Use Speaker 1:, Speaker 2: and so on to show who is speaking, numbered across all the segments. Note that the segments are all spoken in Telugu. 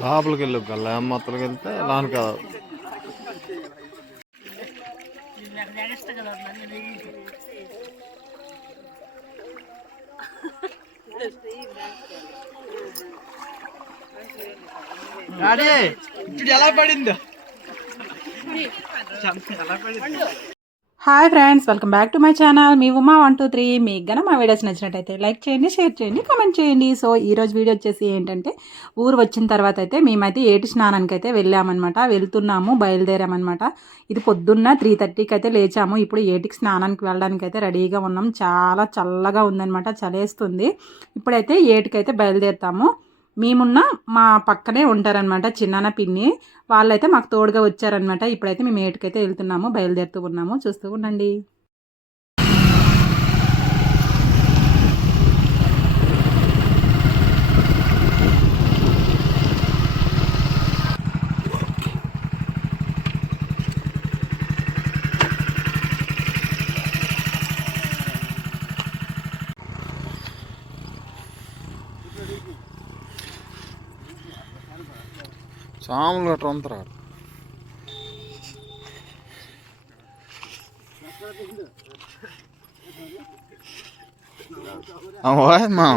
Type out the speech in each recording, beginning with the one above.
Speaker 1: లోపలికి వెళ్ళు గల్ల మొత్తలకి వెళ్తే లోనికి కదా.
Speaker 2: ఇప్పుడు ఎలా పడిందో? ఎలా పడింది?
Speaker 3: Hi friends welcome back to my channel. Me Uma one two three మీకు గన మా వీడియోస్ నచ్చినట్టయితే లైక్ చేయండి షేర్ చేయండి కామెంట్ చేయండి. సో ఈరోజు వీడియో వచ్చేసి ఏంటంటే ఊరు వచ్చిన తర్వాత అయితే మేమైతే ఏటి స్నానానికి అయితే వెళ్ళామన్నమాట. వెళ్తున్నాము బయలుదేరామన్నమాట. ఇది పొద్దున్న త్రీ థర్టీకి అయితే లేచాము. ఇప్పుడు ఏటికి స్నానానికి వెళ్ళడానికి అయితే రెడీగా ఉన్నాం. చాలా చల్లగా ఉందన్నమాట చలేస్తుంది. ఇప్పుడైతే ఏటికైతే బయలుదేరుతాము. మేమున్న మా పక్కనే ఉంటారనమాట చిన్నాన్న పిన్ని. వాళ్ళైతే మాకు తోడుగా వచ్చారనమాట ఇప్పుడైతే మేము ఏటుకైతే వెళ్తున్నాము బయలుదేరుతూ ఉన్నాము చూస్తూ ఉండండి.
Speaker 1: సాములు గట్రా ఉంటారు. అవ్వా మా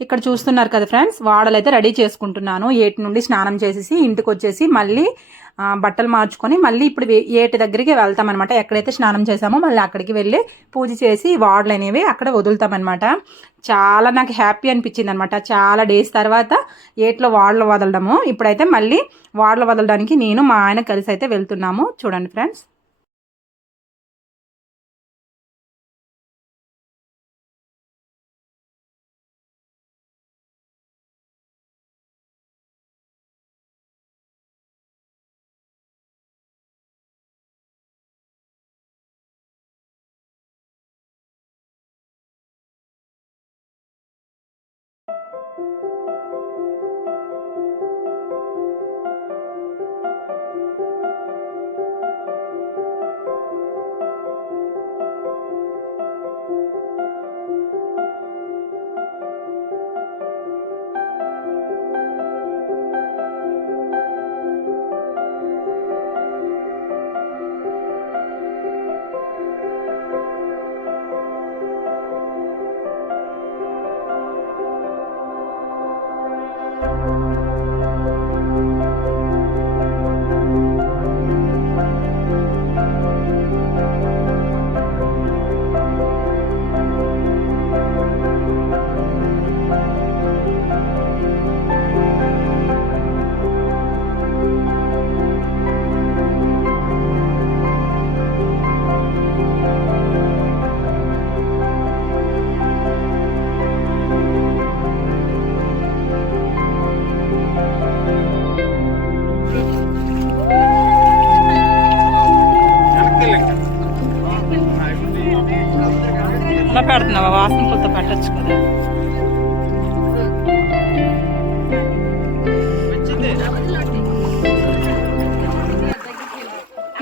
Speaker 3: ఇక్కడ చూస్తున్నారు కదా ఫ్రెండ్స్ వాడలైతే రెడీ చేసుకుంటున్నాను. ఏటి నుండి స్నానం చేసేసి ఇంటికి వచ్చేసి మళ్ళీ బట్టలు మార్చుకొని మళ్ళీ ఇప్పుడు వే- ఏటి దగ్గరికి వెళ్తామన్నమాట. ఎక్కడైతే స్నానం చేసామో మళ్ళీ అక్కడికి వెళ్ళి పూజ చేసి వాడలు అనేవి అక్కడ వదులుతామన్నమాట. చాలా నాకు హ్యాపీ అనిపించింది అనమాట చాలా డేస్ తర్వాత ఏట్లో వాడలు వదలడము. ఇప్పుడైతే మళ్ళీ వాడలు వదలడానికి నేను మా ఆయన కలిసి అయితే వెళ్తున్నాము. చూడండి ఫ్రెండ్స్. అలా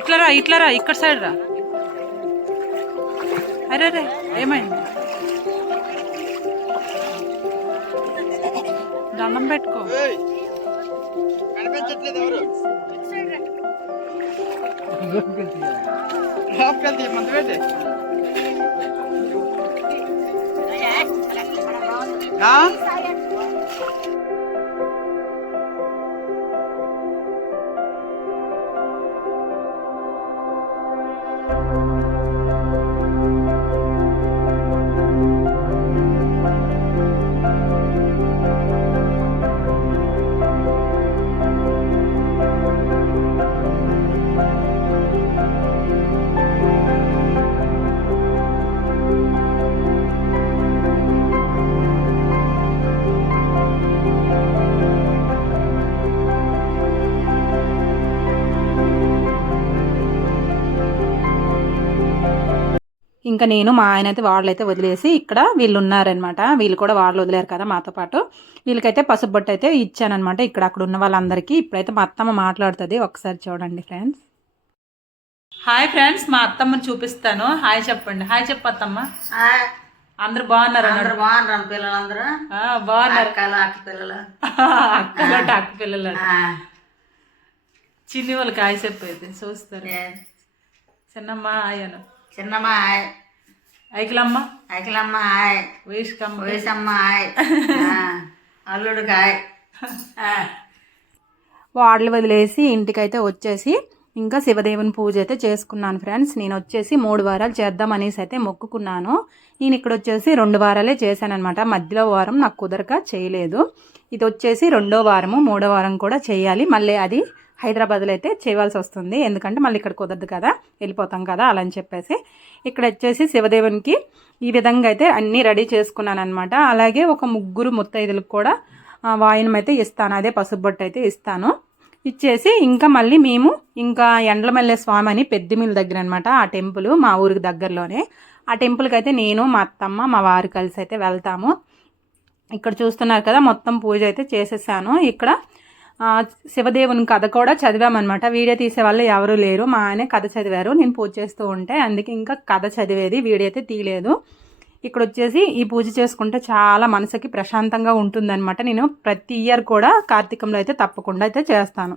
Speaker 3: ఇట్లా రా ఇట్లా రా ఇక్కడ సైడ్ రా అరే రే ఏమైంది దండం పెట్టుకో
Speaker 2: ఏయ్, కనిపించట్లేదు ఎవరు లోపలికి వెళ్తే మంది
Speaker 3: ఇంకా నేను మా ఆయన అయితే వాళ్ళైతే వదిలేసి ఇక్కడ వీళ్ళు ఉన్నారనమాట వీళ్ళు కూడా వాళ్ళు వదిలేరు కదా మాతో పాటు. వీళ్ళకైతే పసుపు బొట్టు అయితే ఇచ్చానమాట ఇక్కడ అక్కడ ఉన్న వాళ్ళందరికీ. ఇప్పుడైతే మా అత్తమ్మ మాట్లాడుతుంది. ఒకసారి చూడండి ఫ్రెండ్స్. హాయ్ ఫ్రెండ్స్ మా అత్తమ్మని చూపిస్తాను. హాయ్ చెప్పండి. హాయ్ చెప్పు అత్తమ్మ.
Speaker 4: హాయ్.
Speaker 3: అందరు బాగున్నారు?
Speaker 4: అందరూ బాగున్నారు పిల్లలందరూ?
Speaker 3: బాగున్నారు.
Speaker 4: అక్కలు అక్క పిల్లలు.
Speaker 3: అక్క పిల్లలు. చిన్ని వాళ్ళకి హాయ్ చెప్పేది చూస్తారు. చిన్నమ్మ ఆయను.
Speaker 4: చిన్నమ్మ హాయ్
Speaker 3: ఐకిలమ్మ.
Speaker 4: అఖిలమ్మ హాయ్
Speaker 3: వేసుకమ్మ
Speaker 4: వయసమ్మ హాయ్ అల్లుడికి హాయ్ ఆ,
Speaker 3: వాడలు వదిలేసి ఇంటికైతే వచ్చేసి ఇంకా శివదేవుని పూజ అయితే చేసుకున్నాను ఫ్రెండ్స్. నేను వచ్చేసి మూడు వారాలు చేద్దాం అనేసి అయితే మొక్కుకున్నాను. నేను ఇక్కడ వచ్చేసి రెండు వారాలే చేశానమాట మధ్యలో వారం నాకు కుదరక చేయలేదు. ఇది వచ్చేసి రెండో వారము మూడో వారం కూడా చేయాలి. మళ్ళీ అది హైదరాబాద్లో అయితే చేయవలసి వస్తుంది ఎందుకంటే మళ్ళీ ఇక్కడ కుదరదు కదా వెళ్ళిపోతాం కదా అలా అని చెప్పేసి. ఇక్కడ వచ్చేసి శివదేవునికి ఈ విధంగా అయితే అన్నీ రెడీ చేసుకున్నాను అనమాట అలాగే ఒక ముగ్గురు ముత్తైదులకు కూడా ఆ, వాయినం అయితే ఇస్తాను. అదే పసుపుబొట్టు అయితే ఇస్తాను. ఇచ్చేసి ఇంకా మళ్ళీ మేము ఇంకా ఎండ్లమల్లె స్వామి అని పెద్దిమిల్ దగ్గర అనమాట ఆ టెంపుల్ మా ఊరికి దగ్గరలోనే. ఆ టెంపుల్కి అయితే నేను మా అత్తమ్మ మా వారు కలిసి అయితే వెళ్తాము. ఇక్కడ చూస్తున్నారు కదా మొత్తం పూజ అయితే చేసేసాను. ఇక్కడ శివదేవుని కథ కూడా చదివామన్నమాట. వీడియో తీసే వాళ్ళు ఎవరు లేరు. మా ఆయన కథ చదివారు. నేను పూజ చేస్తూ ఉంటే అందుకే ఇంకా కథ చదివేది వీడియో అయితే తీయలేదు. ఇక్కడ వచ్చేసి ఈ పూజ చేసుకుంటే చాలా మనసుకి ప్రశాంతంగా ఉంటుందన్నమాట. నేను ప్రతి ఇయర్ కూడా కార్తీకంలో అయితే తప్పకుండా అయితే చేస్తాను.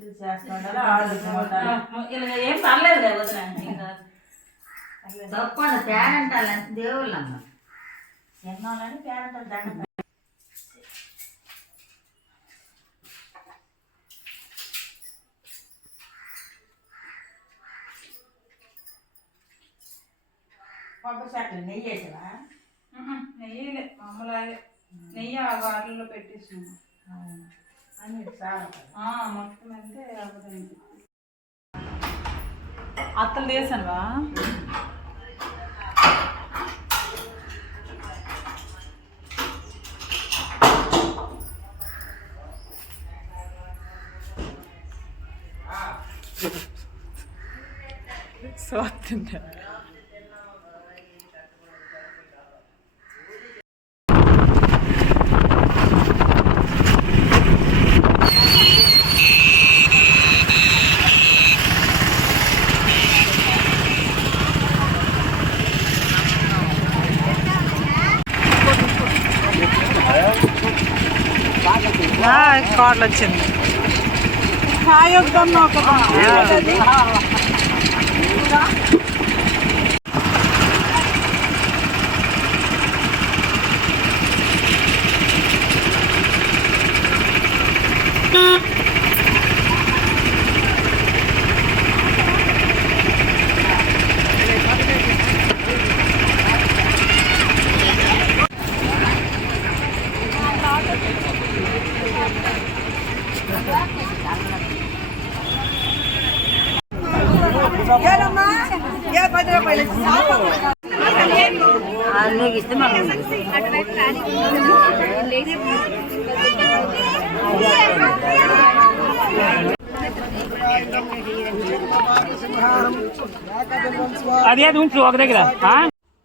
Speaker 4: అక్కడ పూజలు చేస్తుంటారు ఆడుకుంటారు
Speaker 3: ఏం పర్లేదు
Speaker 4: తప్పకుండా పేరంటారు దేవుళ్ళు అమ్మ ఎన్నోళ్ళని పేరంటారు? దండ నెయ్యి వేసావా?
Speaker 3: నెయ్యి మామూలాగే. నెయ్యి ఆ
Speaker 4: అని చాలా
Speaker 3: మొత్తం అయితే అత్తలు తీసానువా? సోతుందా కార్డులు వచ్చింది
Speaker 4: అన్నీ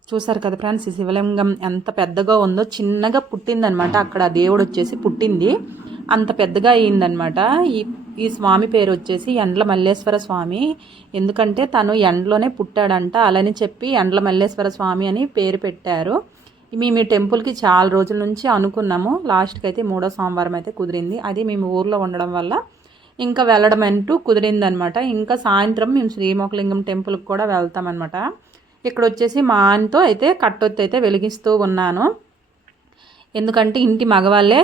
Speaker 3: చూసారు కదా ఫ్రెండ్స్ ఈ శివలింగం ఎంత పెద్దగా ఉందో చిన్నగా పుట్టిందనమాట అక్కడ దేవుడు వచ్చేసి పుట్టింది. అంత పెద్దగా అయ్యిందనమాట ఈ ఈ స్వామి పేరు వచ్చేసి ఎండ్ల మల్లేశ్వర స్వామి. ఎందుకంటే తను ఎండ్లోనే పుట్టాడంట. అలాని చెప్పి ఎండ్ల మల్లేశ్వర స్వామి అని పేరు పెట్టారు. మేము ఈ టెంపుల్కి చాలా రోజుల నుంచి అనుకున్నాము. లాస్ట్కి అయితే మూడో సోమవారం అయితే కుదిరింది. అది మేము ఊర్లో ఉండడం వల్ల ఇంకా వెళ్ళడం అంటూ కుదిరిందనమాట. ఇంకా సాయంత్రం మేము శ్రీమోకలింగం టెంపుల్కి కూడా వెళ్తామన్నమాట ఇక్కడ వచ్చేసి మా ఆయనతో అయితే కట్టొత్తు అయితే వెలిగిస్తూ ఉన్నాను. ఎందుకంటే ఇంటి మగవాళ్ళే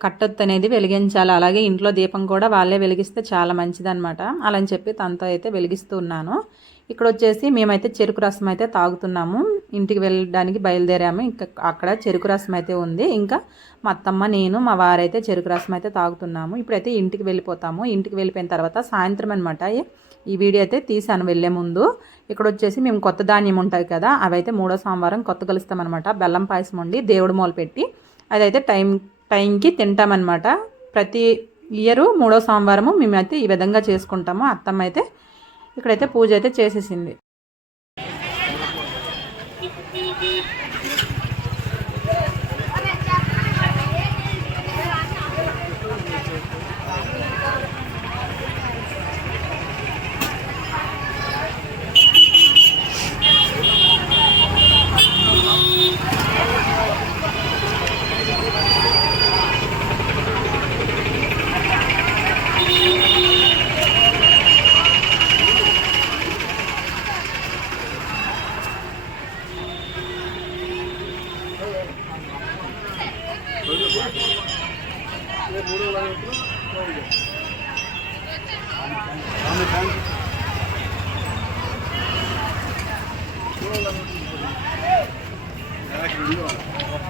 Speaker 3: కట్టొత్తు అనేది వెలిగించాలి. అలాగే ఇంట్లో దీపం కూడా వాళ్ళే వెలిగిస్తే చాలా మంచిదన్నమాట అలా అని చెప్పి తనతో అయితే వెలిగిస్తూ ఉన్నాను. ఇక్కడ వచ్చేసి మేమైతే చెరుకు రసం అయితే తాగుతున్నాము. ఇంటికి వెళ్ళడానికి బయలుదేరాము. ఇంకా అక్కడ చెరుకు రసం అయితే ఉంది. ఇంకా మా అత్తమ్మ నేను మా వారైతే చెరుకు రసం అయితే తాగుతున్నాము. ఇప్పుడైతే ఇంటికి వెళ్ళిపోతాము. ఇంటికి వెళ్ళిపోయిన తర్వాత సాయంత్రం అనమాట ఈ వీడియో అయితే తీసాను వెళ్ళే ముందు. ఇక్కడ వచ్చేసి మేము కొత్త ధాన్యం ఉంటుంది కదా అవైతే మూడో సోమవారం కొత్త కలుస్తామన్నమాట బెల్లం పాయసం వండి దేవుడు మూల పెట్టి అదైతే టైం టైంకి తింటామన్నమాట ప్రతి ఇయరు మూడో సోమవారము మేమైతే ఈ విధంగా చేసుకుంటాము. అత్తమ్మ అయితే ఇక్కడైతే పూజ అయితే చేసేసింది.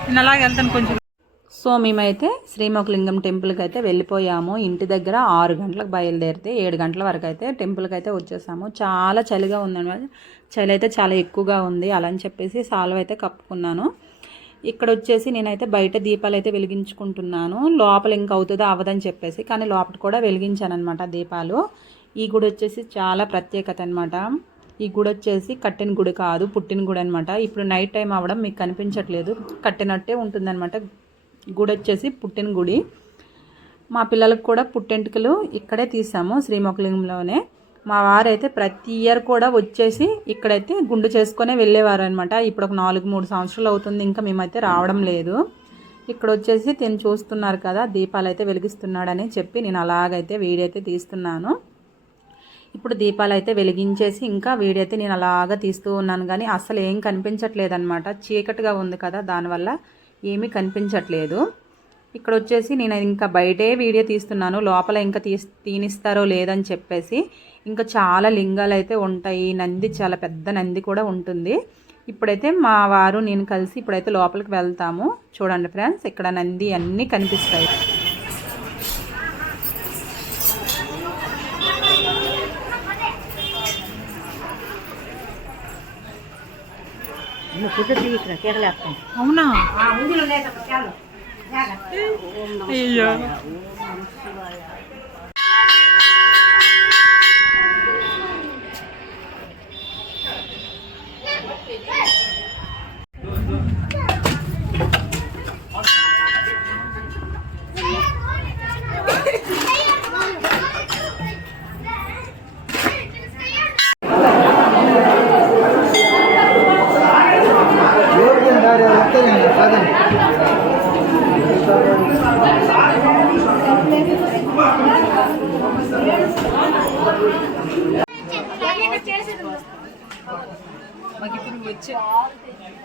Speaker 3: నేను అలాగే వెళ్తాను కొంచెం. సో మేమైతే శ్రీమోకలింగం టెంపుల్కి అయితే వెళ్ళిపోయాము. ఇంటి దగ్గర ఆరు గంటలకు బయలుదేరితే ఏడు గంటల వరకు అయితే టెంపుల్కి అయితే వచ్చేసాము. చాలా చలిగా ఉందన్నమాట. చలి అయితే చాలా ఎక్కువగా ఉంది అలా అని చెప్పేసి సాల్వ్ అయితే కప్పుకున్నాను. ఇక్కడ వచ్చేసి నేనైతే బయట దీపాలు అయితే వెలిగించుకుంటున్నాను. లోపల ఇంకా అవుతుందో అవ్వదని చెప్పేసి కానీ లోపల కూడా వెలిగించాను అనమాట దీపాలు. ఈ గుడి వచ్చేసి చాలా ప్రత్యేకత అనమాట ఈ గుడి వచ్చేసి కట్టిన గుడి కాదు పుట్టిన గుడి అనమాట ఇప్పుడు నైట్ టైం అవ్వడం మీకు కనిపించట్లేదు. కట్టినట్టే ఉంటుందన్నమాట. గుడి వచ్చేసి పుట్టిన గుడి. మా పిల్లలకు కూడా పుట్టెంటుకలు ఇక్కడే తీసాము శ్రీమొకలింగంలోనే మా వారైతే ప్రతి ఇయర్ కూడా వచ్చేసి ఇక్కడైతే గుండు చేసుకునే వెళ్ళేవారు అనమాట ఇప్పుడు ఒక నాలుగు మూడు సంవత్సరాలు అవుతుంది ఇంకా మేమైతే రావడం లేదు. ఇక్కడ వచ్చేసి తిని చూస్తున్నారు కదా దీపాలు అయితే వెలిగిస్తున్నాడని చెప్పి నేను అలాగైతే వీడియో అయితే తీస్తున్నాను. ఇప్పుడు దీపాలు అయితే వెలిగించేసి ఇంకా వీడియో అయితే నేను అలాగా తీస్తూ ఉన్నాను కానీ అసలు ఏం కనిపించట్లేదు అనమాట చీకటిగా ఉంది కదా దానివల్ల ఏమీ కనిపించట్లేదు. ఇక్కడ వచ్చేసి నేను ఇంకా బయటే వీడియో తీస్తున్నాను. లోపల ఇంకా తీ తీనిస్తారో లేదని చెప్పేసి ఇంకా చాలా లింగాలు అయితే ఉంటాయి నంది చాలా పెద్ద నంది కూడా ఉంటుంది. ఇప్పుడైతే మా వారు నేను కలిసి ఇప్పుడైతే లోపలికి వెళ్తాము. చూడండి ఫ్రెండ్స్ ఇక్కడ నంది అన్నీ కనిపిస్తాయి. అవునా? అయ్యో మాకు ఇప్పుడు